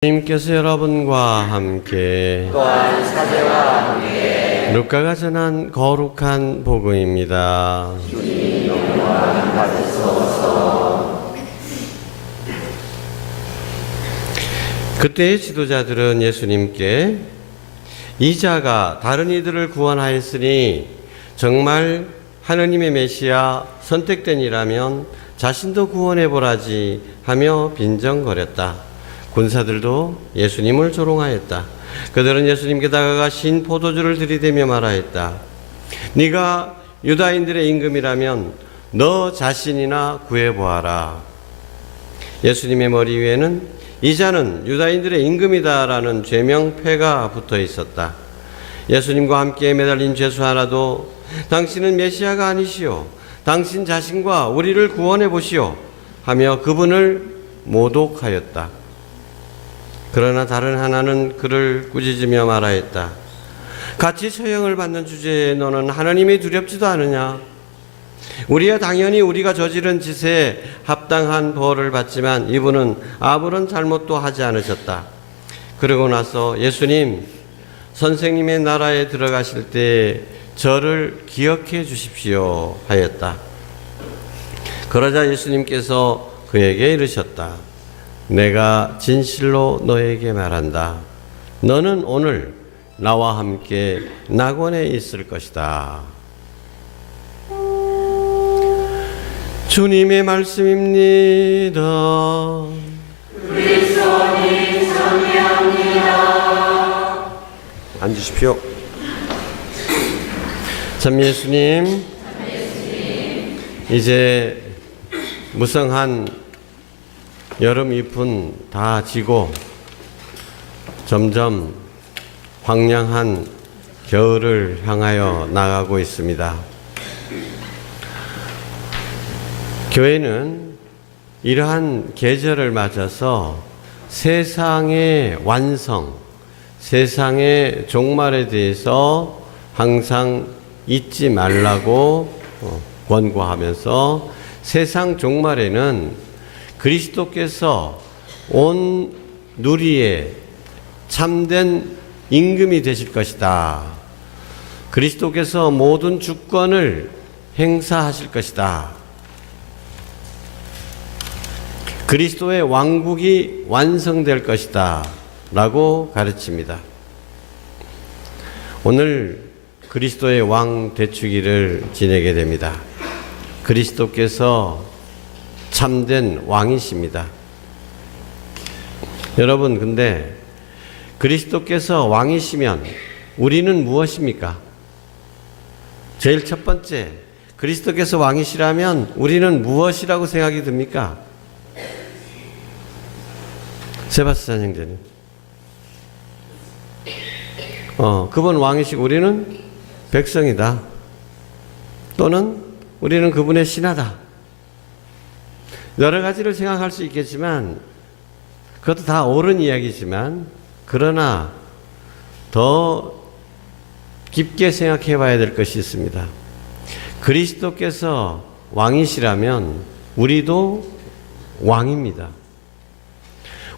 주님께서 여러분과 함께 또한 사제와 함께 루카가 전한 거룩한 복음입니다. 주님 영광 받으소서. 그때의 지도자들은 예수님께 이 자가 다른 이들을 구원하였으니 정말 하느님의 메시아 선택된 이라면 자신도 구원해 보라지 하며 빈정거렸다. 군사들도 예수님을 조롱하였다. 그들은 예수님께 다가가 신 포도주를 들이대며 말하였다. 네가 유다인들의 임금이라면 너 자신이나 구해보아라. 예수님의 머리 위에는 이 자는 유다인들의 임금이다라는 죄명패가 붙어 있었다. 예수님과 함께 매달린 죄수 하나도 당신은 메시아가 아니시오. 당신 자신과 우리를 구원해 보시오. 하며 그분을 모독하였다. 그러나 다른 하나는 그를 꾸짖으며 말하였다. 같이 처형을 받는 주제에 너는 하나님이 두렵지도 않으냐? 우리야 당연히 우리가 저지른 짓에 합당한 벌을 받지만 이분은 아무런 잘못도 하지 않으셨다. 그러고 나서 예수님, 선생님의 나라에 들어가실 때 저를 기억해 주십시오 하였다. 그러자 예수님께서 그에게 이르셨다. 내가 진실로 너에게 말한다. 너는 오늘 나와 함께 낙원에 있을 것이다. 주님의 말씀입니다. 그리스도님 찬미합니다. 앉으십시오. 참 예수님, 이제 무성한 여름 잎은 다 지고 점점 황량한 겨울을 향하여 나가고 있습니다. 교회는 이러한 계절을 맞아서 세상의 완성, 세상의 종말에 대해서 항상 잊지 말라고 권고하면서 세상 종말에는 그리스도께서 온 누리에 참된 임금이 되실 것이다. 그리스도께서 모든 주권을 행사하실 것이다. 그리스도의 왕국이 완성될 것이다. 라고 가르칩니다. 오늘 그리스도의 왕 대축일을 지내게 됩니다. 그리스도께서 참된 왕이십니다. 여러분, 근데 그리스도께서 왕이시면 우리는 무엇입니까? 제일 첫 번째, 그리스도께서 왕이시라면 우리는 무엇이라고 생각이 듭니까? 세바스찬 형제님. 그분 왕이시고 우리는 백성이다. 또는 우리는 그분의 신하다. 여러 가지를 생각할 수 있겠지만 그것도 다 옳은 이야기지만 그러나 더 깊게 생각해 봐야 될 것이 있습니다. 그리스도께서 왕이시라면 우리도 왕입니다.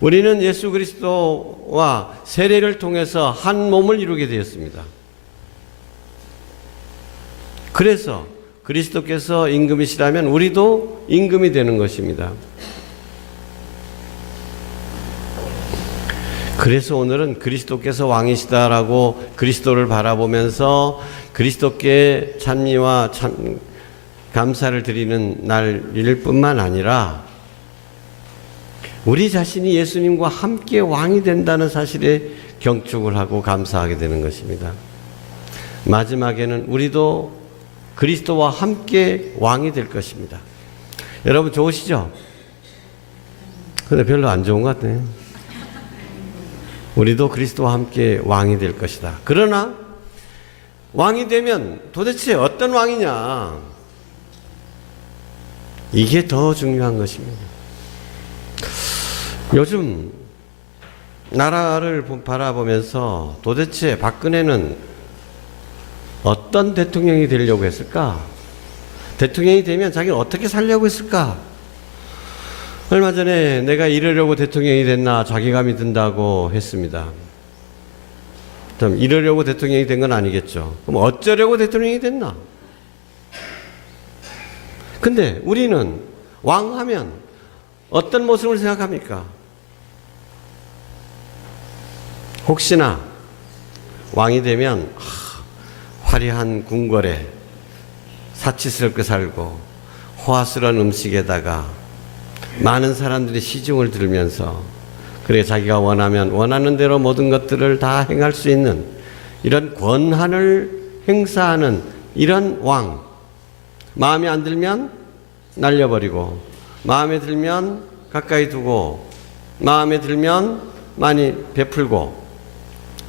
우리는 예수 그리스도와 세례를 통해서 한 몸을 이루게 되었습니다. 그래서 그리스도께서 임금이시라면 우리도 임금이 되는 것입니다. 그래서 오늘은 그리스도께서 왕이시다라고 그리스도를 바라보면서 그리스도께 찬미와 감사를 드리는 날일 뿐만 아니라 우리 자신이 예수님과 함께 왕이 된다는 사실에 경축을 하고 감사하게 되는 것입니다. 마지막에는 우리도 그리스도와 함께 왕이 될 것입니다. 여러분 좋으시죠? 근데 별로 안 좋은 것 같아요. 우리도 그리스도와 함께 왕이 될 것이다. 그러나 왕이 되면 도대체 어떤 왕이냐? 이게 더 중요한 것입니다. 요즘 나라를 바라보면서 도대체 박근혜는 어떤 대통령이 되려고 했을까? 대통령이 되면 자기는 어떻게 살려고 했을까? 얼마 전에 내가 이러려고 대통령이 됐나 자괴감이 든다고 했습니다. 그럼 이러려고 대통령이 된 건 아니겠죠. 그럼 어쩌려고 대통령이 됐나? 근데 우리는 왕하면 어떤 모습을 생각합니까? 혹시나 왕이 되면 화려한 궁궐에 사치스럽게 살고 호화스러운 음식에다가 많은 사람들이 시중을 들면서 그래 자기가 원하는 대로 모든 것들을 다 행할 수 있는 이런 권한을 행사하는 이런 왕. 마음에 안 들면 날려버리고 마음에 들면 가까이 두고 마음에 들면 많이 베풀고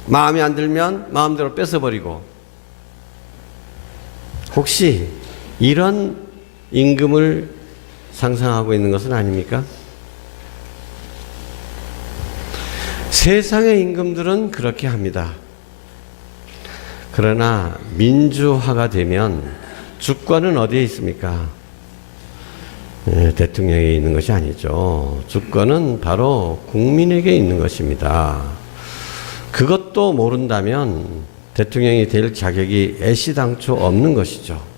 마음에 안 들면 마음대로 뺏어버리고 혹시 이런 임금을 상상하고 있는 것은 아닙니까? 세상의 임금들은 그렇게 합니다. 그러나 민주화가 되면 주권은 어디에 있습니까? 대통령에 있는 것이 아니죠. 주권은 바로 국민에게 있는 것입니다. 그것도 모른다면 대통령이 될 자격이 애시당초 없는 것이죠.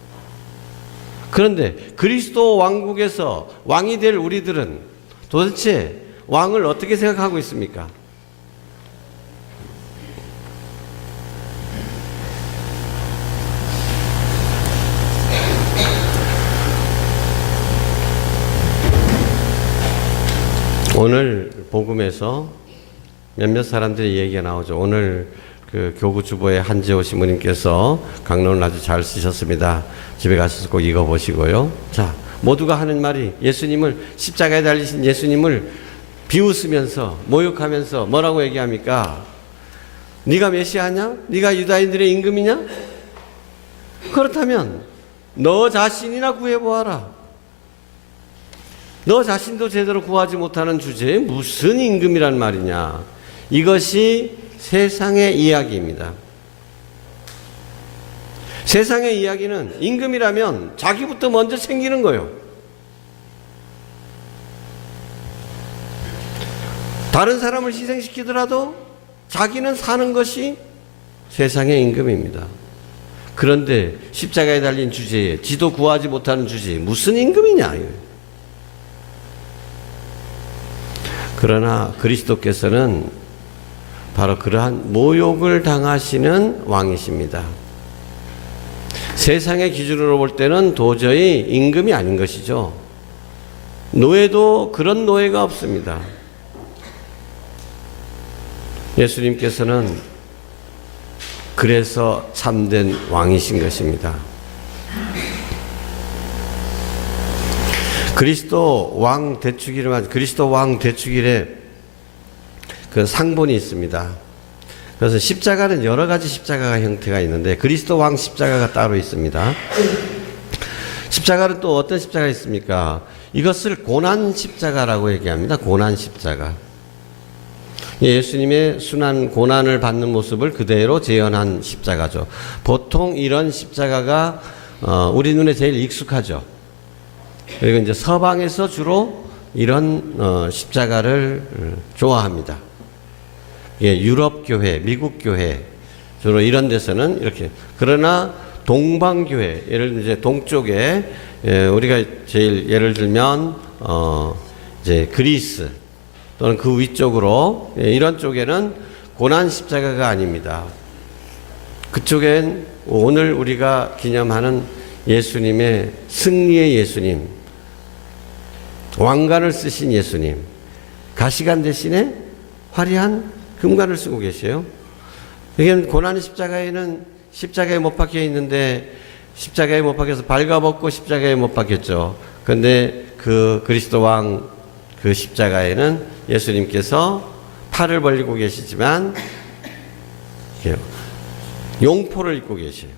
그런데 그리스도 왕국에서 왕이 될 우리들은 도대체 왕을 어떻게 생각하고 있습니까? 오늘 복음에서 몇몇 사람들의 얘기가 나오죠. 오늘 그 교구 주보의 한지호 신부님께서 강론을 아주 잘 쓰셨습니다. 집에 가셔서 꼭 읽어보시고요. 자, 모두가 하는 말이 예수님을 십자가에 달리신 예수님을 비웃으면서 모욕하면서 뭐라고 얘기합니까? 네가 메시아냐? 네가 유다인들의 임금이냐? 그렇다면 너 자신이나 구해보아라. 너 자신도 제대로 구하지 못하는 주제에 무슨 임금이란 말이냐. 이것이 세상의 이야기입니다. 세상의 이야기는 임금이라면 자기부터 먼저 챙기는 거예요. 다른 사람을 희생시키더라도 자기는 사는 것이 세상의 임금입니다. 그런데 십자가에 달린 주제에 지도 구하지 못하는 주제에 무슨 임금이냐. 그러나 그리스도께서는 바로 그러한 모욕을 당하시는 왕이십니다. 세상의 기준으로 볼 때는 도저히 임금이 아닌 것이죠. 노예도 그런 노예가 없습니다. 예수님께서는 그래서 참된 왕이신 것입니다. 그리스도 왕 대축일에 그 상본이 있습니다. 그래서 십자가는 여러 가지 십자가 형태가 있는데 그리스도 왕 십자가가 따로 있습니다. 십자가는 또 어떤 십자가 있습니까? 이것을 고난 십자가라고 얘기합니다. 고난 십자가. 예수님의 순한 고난을 받는 모습을 그대로 재현한 십자가죠. 보통 이런 십자가가 우리 눈에 제일 익숙하죠. 그리고 이제 서방에서 주로 이런 십자가를 좋아합니다. 예, 유럽 교회, 미국 교회 주로 이런 데서는 이렇게. 그러나 동방 교회, 예를 들면 이제 동쪽에 우리가 제일 예를 들면 이제 그리스 또는 그 위쪽으로 이런 쪽에는 고난 십자가가 아닙니다. 그쪽엔 오늘 우리가 기념하는 예수님의 승리의 예수님, 왕관을 쓰신 예수님, 가시관 대신에 화려한 금관을 쓰고 계세요. 이게 고난의 십자가에는 십자가에 못 박혀 있는데 십자가에 못 박혀서 발가벗고 십자가에 못 박혔죠. 그런데 그 그리스도 왕 그 십자가에는 예수님께서 팔을 벌리고 계시지만 용포를 입고 계세요.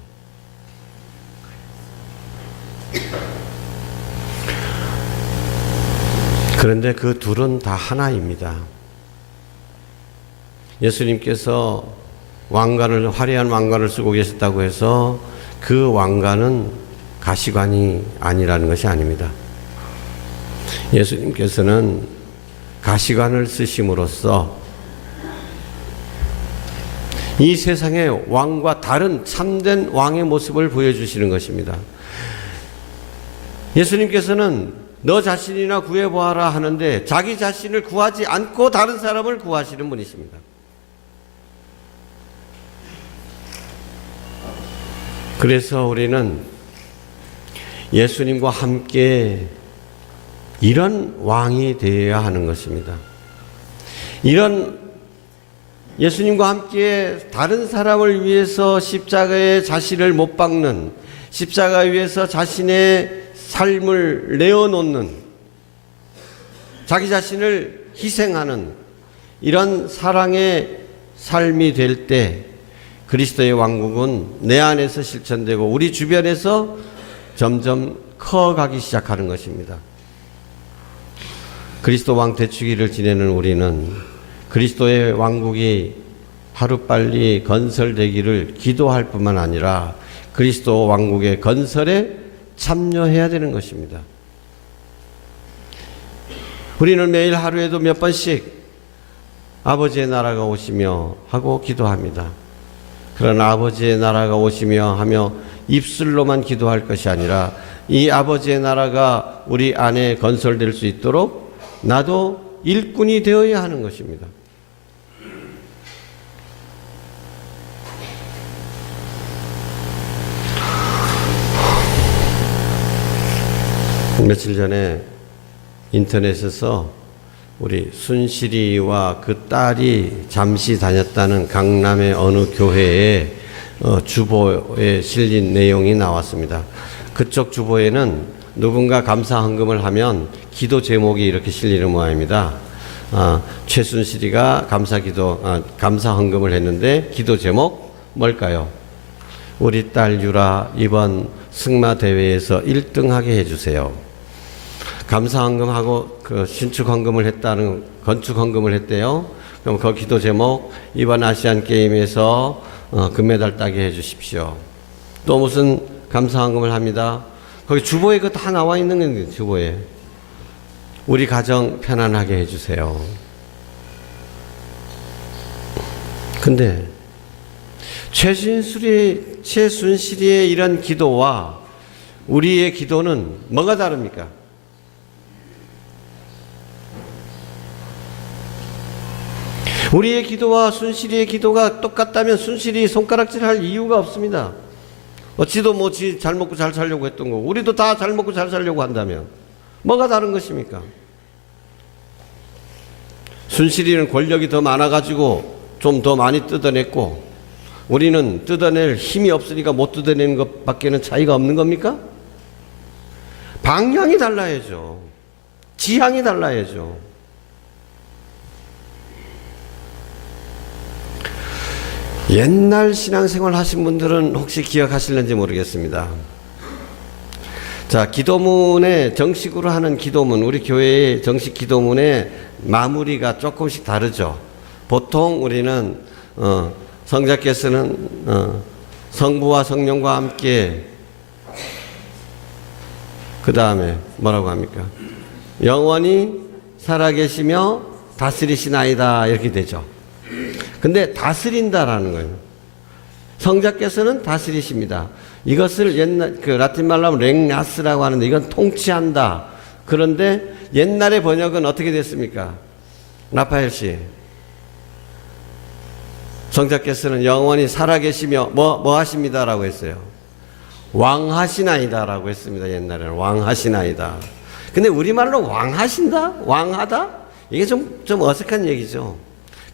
그런데 그 둘은 다 하나입니다. 예수님께서 화려한 왕관을 쓰고 계셨다고 해서 그 왕관은 가시관이 아니라는 것이 아닙니다. 예수님께서는 가시관을 쓰심으로써 이 세상의 왕과 다른 참된 왕의 모습을 보여주시는 것입니다. 예수님께서는 너 자신이나 구해보아라 하는데 자기 자신을 구하지 않고 다른 사람을 구하시는 분이십니다. 그래서 우리는 예수님과 함께 이런 왕이 되어야 하는 것입니다. 이런 예수님과 함께 다른 사람을 위해서 십자가에 자신을 못 박는, 십자가 위에서 자신의 삶을 내어놓는, 자기 자신을 희생하는 이런 사랑의 삶이 될 때 그리스도의 왕국은 내 안에서 실천되고 우리 주변에서 점점 커가기 시작하는 것입니다. 그리스도 왕 대축일을 지내는 우리는 그리스도의 왕국이 하루빨리 건설되기를 기도할 뿐만 아니라 그리스도 왕국의 건설에 참여해야 되는 것입니다. 우리는 매일 하루에도 몇 번씩 아버지의 나라가 오시며 하고 기도합니다. 그러나 아버지의 나라가 오시며 하며 입술로만 기도할 것이 아니라 이 아버지의 나라가 우리 안에 건설될 수 있도록 나도 일꾼이 되어야 하는 것입니다. 며칠 전에 인터넷에서 우리 순실이와 그 딸이 잠시 다녔다는 강남의 어느 교회의 주보에 실린 내용이 나왔습니다. 그쪽 주보에는 누군가 감사 헌금을 하면 기도 제목이 이렇게 실리는 모양입니다. 최순실이가 감사 헌금을 했는데 기도 제목 뭘까요? 우리 딸 유라 이번 승마 대회에서 1등하게 해주세요. 감사 헌금하고 신축 헌금을 했다는, 건축 헌금을 했대요. 그럼 그 기도 제목 이번 아시안 게임에서 금메달 따게 해주십시오. 또 무슨 감사 헌금을 합니다. 거기 주보에 그거 다 나와 있는 건데, 주보에 우리 가정 편안하게 해주세요. 근데 최순실이의 이런 기도와 우리의 기도는 뭐가 다릅니까? 우리의 기도와 순실이의 기도가 똑같다면 순실이 손가락질할 이유가 없습니다. 지도 뭐 지 잘 먹고 잘 살려고 했던 거고 우리도 다 잘 먹고 잘 살려고 한다면 뭐가 다른 것입니까? 순실이는 권력이 더 많아가지고 좀 더 많이 뜯어냈고 우리는 뜯어낼 힘이 없으니까 못 뜯어내는 것밖에는 차이가 없는 겁니까? 방향이 달라야죠. 지향이 달라야죠. 옛날 신앙생활 하신 분들은 혹시 기억하실는지 모르겠습니다. 자, 기도문에 정식으로 하는 기도문, 우리 교회의 정식 기도문의 마무리가 조금씩 다르죠. 보통 우리는 성자께서는 성부와 성령과 함께 그 다음에 뭐라고 합니까? 영원히 살아계시며 다스리시나이다 이렇게 되죠. 근데 다스린다라는 거예요. 성자께서는 다스리십니다. 이것을 옛날 라틴 말로 하면 랭나스라고 하는데 이건 통치한다. 그런데 옛날의 번역은 어떻게 됐습니까? 라파엘 씨. 성자께서는 영원히 살아계시며 뭐 하십니다라고 했어요. 왕하시나이다라고 했습니다. 옛날에는 왕하시나이다. 근데 우리말로 왕하신다? 왕하다? 이게 좀 어색한 얘기죠.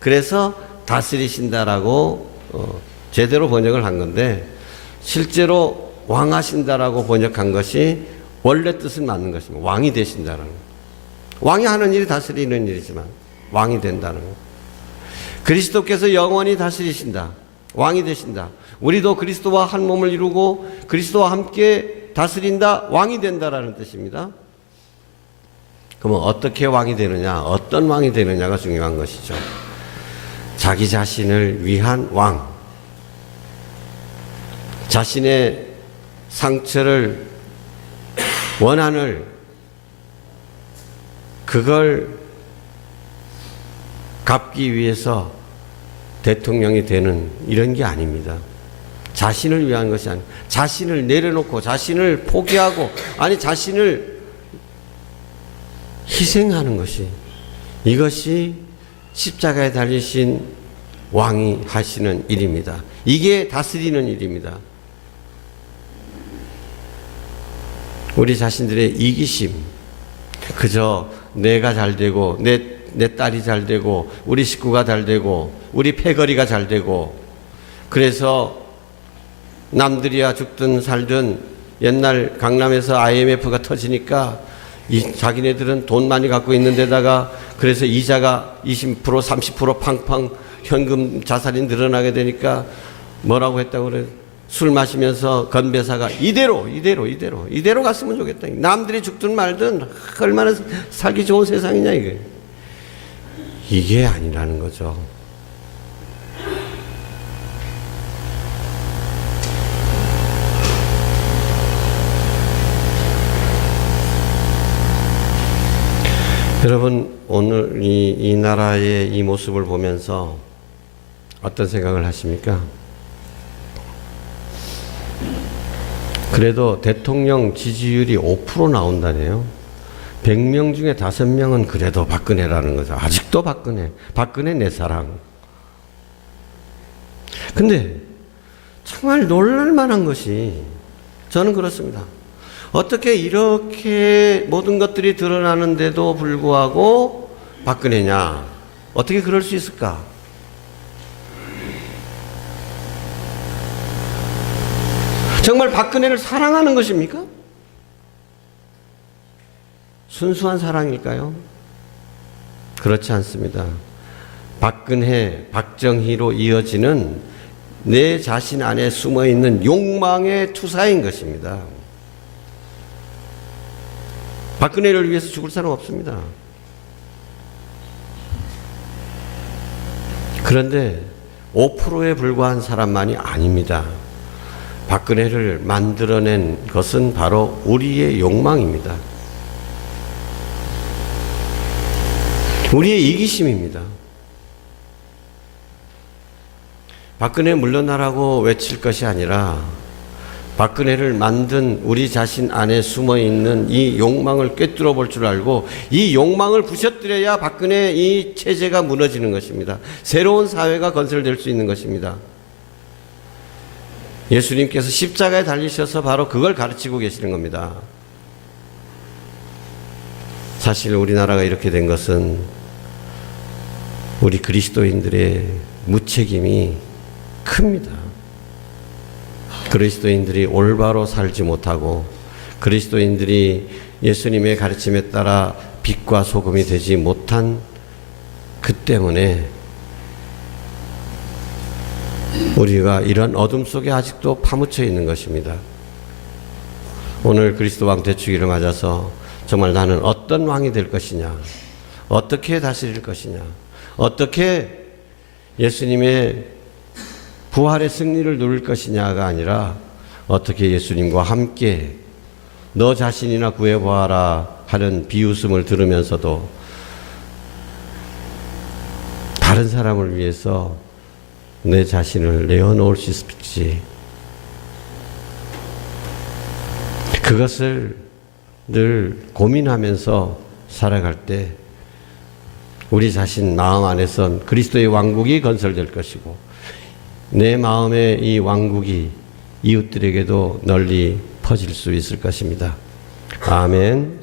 그래서 다스리신다라고 제대로 번역을 한 건데 실제로 왕하신다라고 번역한 것이 원래 뜻은 맞는 것입니다. 왕이 되신다는 거. 왕이 하는 일이 다스리는 일이지만 왕이 된다는 거. 그리스도께서 영원히 다스리신다. 왕이 되신다. 우리도 그리스도와 한 몸을 이루고 그리스도와 함께 다스린다. 왕이 된다라는 뜻입니다. 그러면 어떻게 왕이 되느냐, 어떤 왕이 되느냐가 중요한 것이죠. 자기 자신을 위한 왕, 자신의 상처를 원한을 그걸 갚기 위해서 대통령이 되는 이런 게 아닙니다. 자신을 위한 것이 아니고 자신을 내려놓고 자신을 포기하고 아니 자신을 희생하는 것이 이것이 십자가에 달리신 왕이 하시는 일입니다. 이게 다스리는 일입니다. 우리 자신들의 이기심, 그저 내가 잘 되고 내 딸이 잘 되고 우리 식구가 잘 되고 우리 패거리가 잘 되고 그래서 남들이야 죽든 살든 옛날 강남에서 IMF가 터지니까 자기네들은 돈 많이 갖고 있는 데다가 그래서 이자가 20% 30% 팡팡 현금 자산이 늘어나게 되니까 뭐라고 했다고 그래? 술 마시면서 건배사가 이대로 갔으면 좋겠다. 남들이 죽든 말든 얼마나 살기 좋은 세상이냐 이게. 이게 아니라는 거죠. 여러분 오늘 이 나라의 이 모습을 보면서 어떤 생각을 하십니까? 그래도 대통령 지지율이 5% 나온다네요. 100명 중에 5명은 그래도 박근혜라는 거죠. 아직도 박근혜 내 사랑. 근데 정말 놀랄만한 것이 저는 그렇습니다. 어떻게 이렇게 모든 것들이 드러나는데도 불구하고 박근혜냐? 어떻게 그럴 수 있을까? 정말 박근혜를 사랑하는 것입니까? 순수한 사랑일까요? 그렇지 않습니다. 박근혜, 박정희로 이어지는 내 자신 안에 숨어있는 욕망의 투사인 것입니다. 박근혜를 위해서 죽을 사람 없습니다. 그런데 5%에 불과한 사람만이 아닙니다. 박근혜를 만들어낸 것은 바로 우리의 욕망입니다. 우리의 이기심입니다. 박근혜 물러나라고 외칠 것이 아니라 박근혜를 만든 우리 자신 안에 숨어있는 이 욕망을 꿰뚫어 볼 줄 알고 이 욕망을 부셔뜨려야 박근혜 이 체제가 무너지는 것입니다. 새로운 사회가 건설될 수 있는 것입니다. 예수님께서 십자가에 달리셔서 바로 그걸 가르치고 계시는 겁니다. 사실 우리나라가 이렇게 된 것은 우리 그리스도인들의 무책임이 큽니다. 그리스도인들이 올바로 살지 못하고 그리스도인들이 예수님의 가르침에 따라 빛과 소금이 되지 못한 그 때문에 우리가 이런 어둠 속에 아직도 파묻혀 있는 것입니다. 오늘 그리스도 왕 대축일을 맞아서 정말 나는 어떤 왕이 될 것이냐, 어떻게 다스릴 것이냐, 어떻게 예수님의 부활의 승리를 누릴 것이냐가 아니라 어떻게 예수님과 함께 너 자신이나 구해보아라 하는 비웃음을 들으면서도 다른 사람을 위해서 내 자신을 내어놓을 수 있을지, 그것을 늘 고민하면서 살아갈 때 우리 자신 마음 안에선 그리스도의 왕국이 건설될 것이고 내 마음의 이 왕국이 이웃들에게도 널리 퍼질 수 있을 것입니다. 아멘.